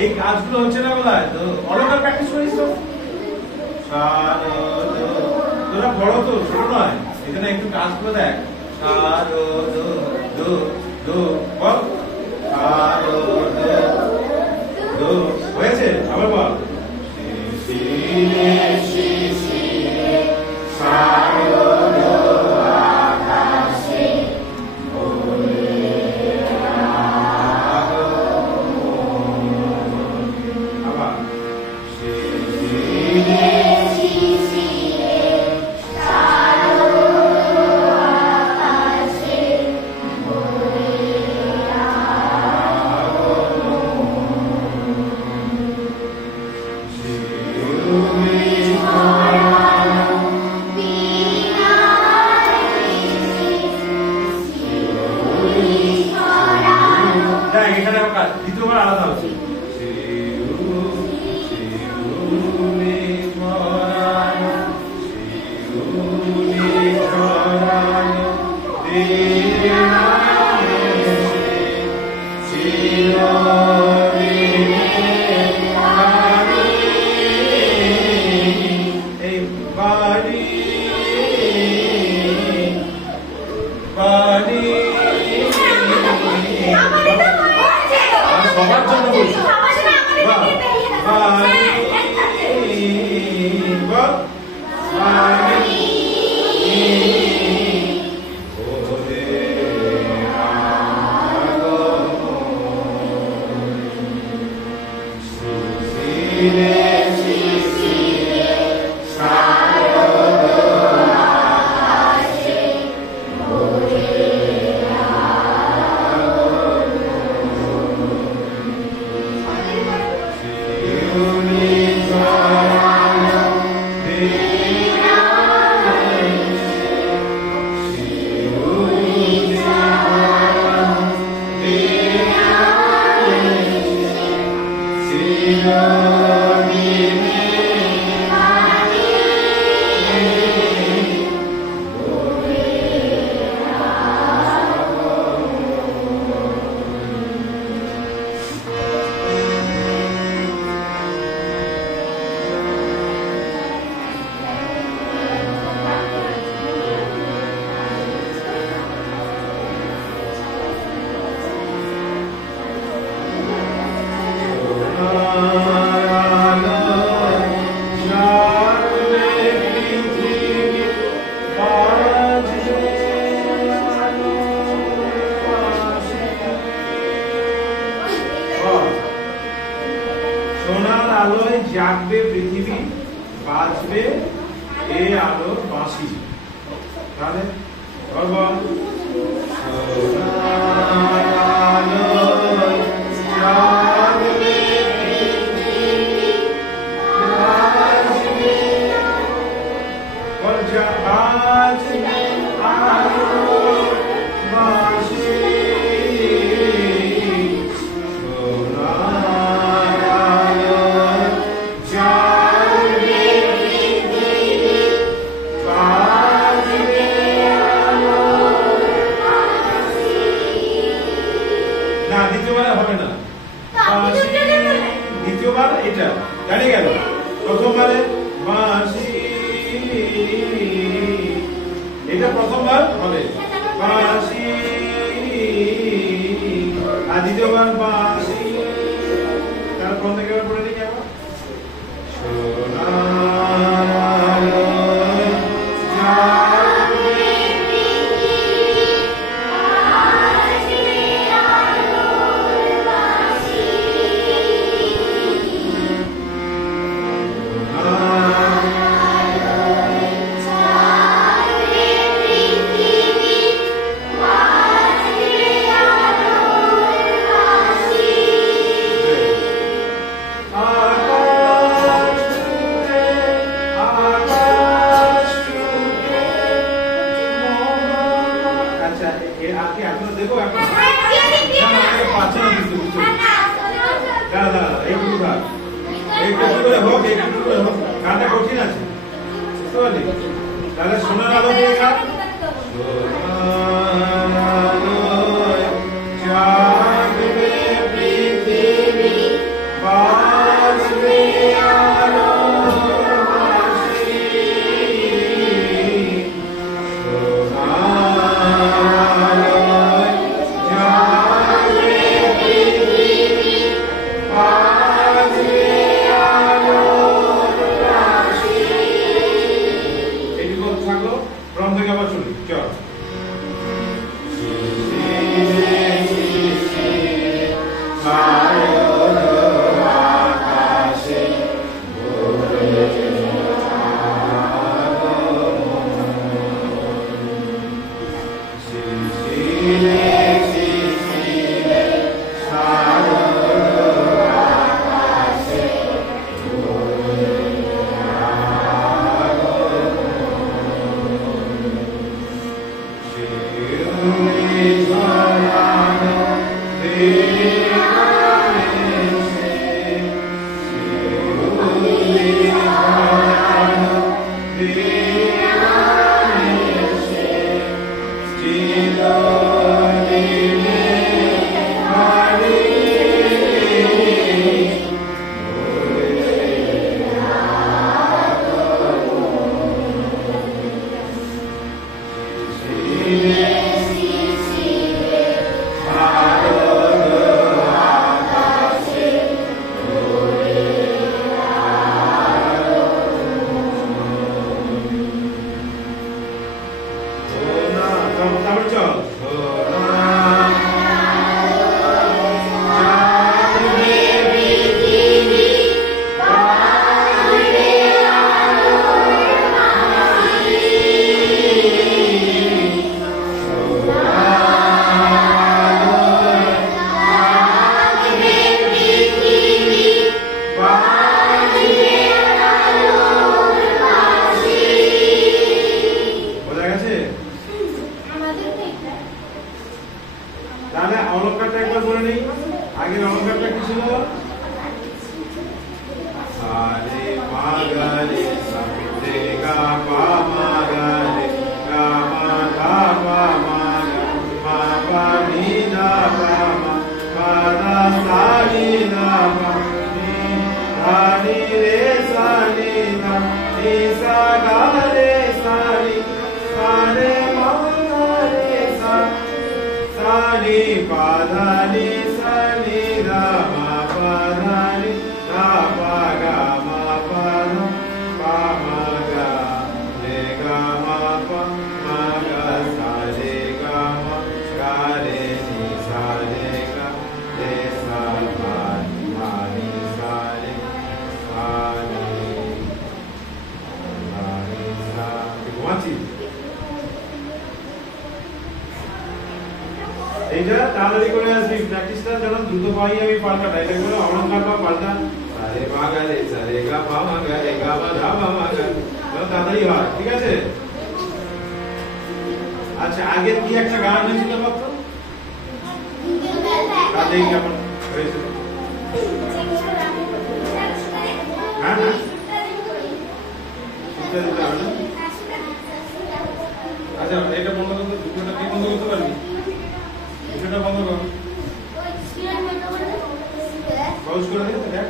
এই কাজগুলো হচ্ছে না বলা তো অলঙ্কার প্র্যাকটিস করিস তো তোরা বড় তো ছোট নয় এখানে একটু কাজগুলো দেখ সারো দো দো দো বল সারো দো দো হয়েছে আবার বল সারো দো আকাশে দ্বিতীয়বার আলাদা হচ্ছে সবার জন্য বলছি সোনার আলোয় জাগবে পৃথিবী বাজবে এ আলোর বাঁশি তাহলে বল সোনার আলোয় জাগবে পৃথিবী বাজবে বল বাজবে আলোর বাঁশি দ্বিতীয়বার এটা জানি গেল প্রথমবারে বাঁশি এটা প্রথমবার হবে বাঁশি আর দ্বিতীয়বার বাঁশি তার কোন থেকে পড়ে নিয়ে যাবো সোনার আলোয় জাগবে পৃথিবী শারদ আকাশে ভোরের শিশিরে শিশিরে শারদ আকাশে ভোরের শিউলি ঝরানো দিবানিশি, শিউলি ঝরানো দিবানিশি, চিরদিনে হারি তাহলে অলঙ্কারটা একবার বলে নেই। আগের অলঙ্কারটা কি ছিল? সারে মা গা রে সা রে গা পা মা গা রে গা মা ধা পা মা গা মা পা নি ধা পা মা পা ধা সা নি ধা পা নি ধা নি রে সা নি ধা নি সা গা রে সা নি সা রে মা গা রে সা সা নি পা ধা নি সা নি ধা মা পা ধা নি ধা পা গা মা পা ধা পা মা গা রে গা মা পা মা গা সা রে গা মা গা রে নি সা রে গা রে সা ধা নি মা নি সা রে সা নি মা নি সা। ঘুমাচ্ছি এইটা তাড়াতাড়ি করে আসবি, প্র্যাকটিসটা যেন দ্রুত পাই আমি পাল্টাটা। এটা করে অলঙ্কার বা পাল্টা সারে মা গা রে সা রে গা পা মা গা রে গা মা ধা পা মা গা যেন তাড়াতাড়ি হয়, ঠিক আছে? আচ্ছা, আগের কি একটা গান হয়েছিল বাবা? তাতেই কেমন হয়েছিল? হ্যাঁ হ্যাঁ, আচ্ছা এটা বন্ধ করতে, দুটোটা কি বন্ধ করতে পারবি? দুটোটা বন্ধ কর, পাউজ করে দে। দেখ